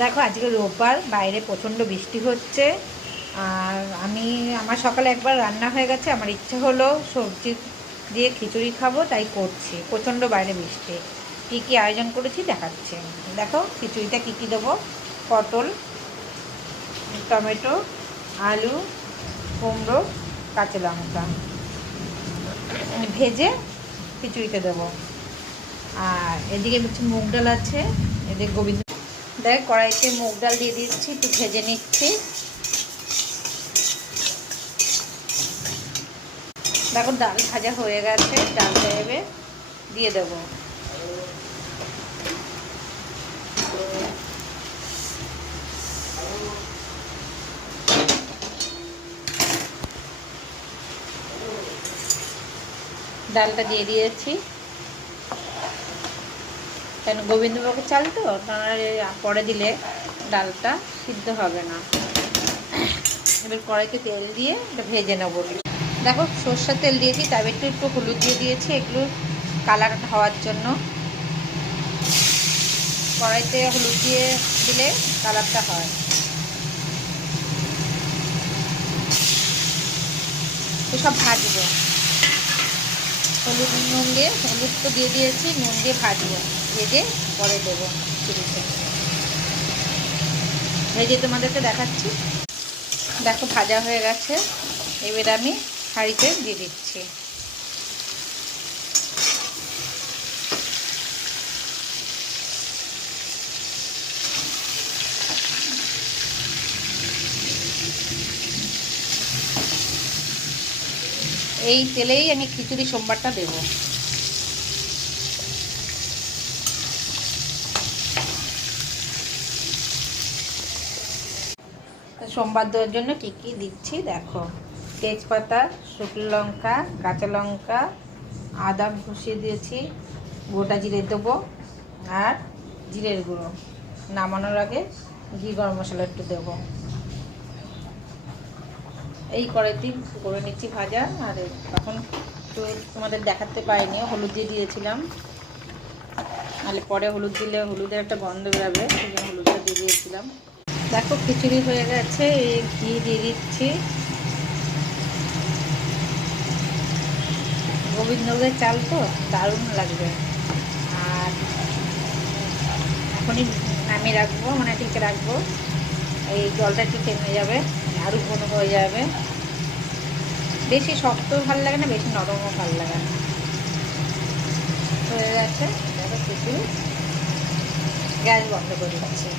দেখো আজকে রোববার, বাইরে প্রচণ্ড বৃষ্টি হচ্ছে। আর আমার সকালে একবার রান্না হয়ে গেছে, আমার ইচ্ছে হলো সবজি দিয়ে খিচুড়ি খাবো, তাই করছি। প্রচণ্ড বাইরে বৃষ্টি। কী কী আয়োজন করেছি দেখাচ্ছি। দেখো খিচুড়িটা কী কী দেবো: পটল, টমেটো, আলু, কুমড়ো, কাঁচা লঙ্কা ভেজে খিচুড়িতে দেবো। আর এদিকে কিছু মুগ ডাল আছে, এদিকে গোবিন্দ। দেখ কড়াইতে মুগ ডাল দিয়ে দিচ্ছি, একটু ভেজে নিচ্ছি। দেখো ডাল ভাজা হয়ে গেছে, ডালটা এবার দিয়ে দেবো। ডালটা দিয়ে দিয়েছি, কেন গোবিন্দভোগের চাল তো, পরে দিলে ডালটা সিদ্ধ হবে না। এবার কড়াইতে তেল দিয়ে এটা ভেজে নেবো। দেখো সর্ষের তেল দিয়েছি, তবে একটু একটু হলুদ দিয়ে দিয়েছি এগুলো কালার হওয়ার জন্য। কড়াইতে হলুদ দিয়ে দিলে কালারটা হয়। এসব ভাজবো হলুদ নুন দিয়ে, হলুদ তো দিয়ে দিয়েছি, নুন দিয়ে ভাজবো। ভেজে পরে দেবো চিড়িতে, ভেজে তোমাদেরকে দেখাচ্ছি। দেখো ভাজা হয়ে গেছে, এবার আমি হাঁড়িতে দিয়ে দিচ্ছি। এই তেলেই আমি খিচুড়ি সোমবারটা দেব। সোমবার দেওয়ার জন্য কী কী দিচ্ছি দেখো: তেজপাতা, শুকনো লঙ্কা, কাঁচা লঙ্কা, আদা ভুষিয়ে দিয়েছি, গোটা জিরে দেবো, আর জিরের গুঁড়ো। নামানোর আগে ঘি গরম মশলা একটু দেবো। এই কড়াইতেই করে নিচ্ছি ভাজা। আর তখন একটু তোমাদের দেখাতে পারিনি, হলুদ দিয়ে দিয়েছিলাম, নাহলে পরে হলুদ দিলে হলুদের একটা গন্ধ বেরোবে, সেই জন্য হলুদটা দিয়ে দিয়েছিলাম। দেখো খিচুড়ি হয়ে গেছে, এই ঘি দিয়ে দিচ্ছি। গোবিন্দভোগের চাল তো দারুণ লাগবে। আর এখনই নামিয়ে রাখবো, মানে ঠিক রাখবো। এই জলটা একটু টেনে যাবে, আরও ঘন হয়ে যাবে। বেশি শক্ত ভালো লাগে না, বেশি নরমও ভালো লাগে না। হয়ে গেছে, দেখো খিচুড়ি। গ্যাস বন্ধ করে দিচ্ছি।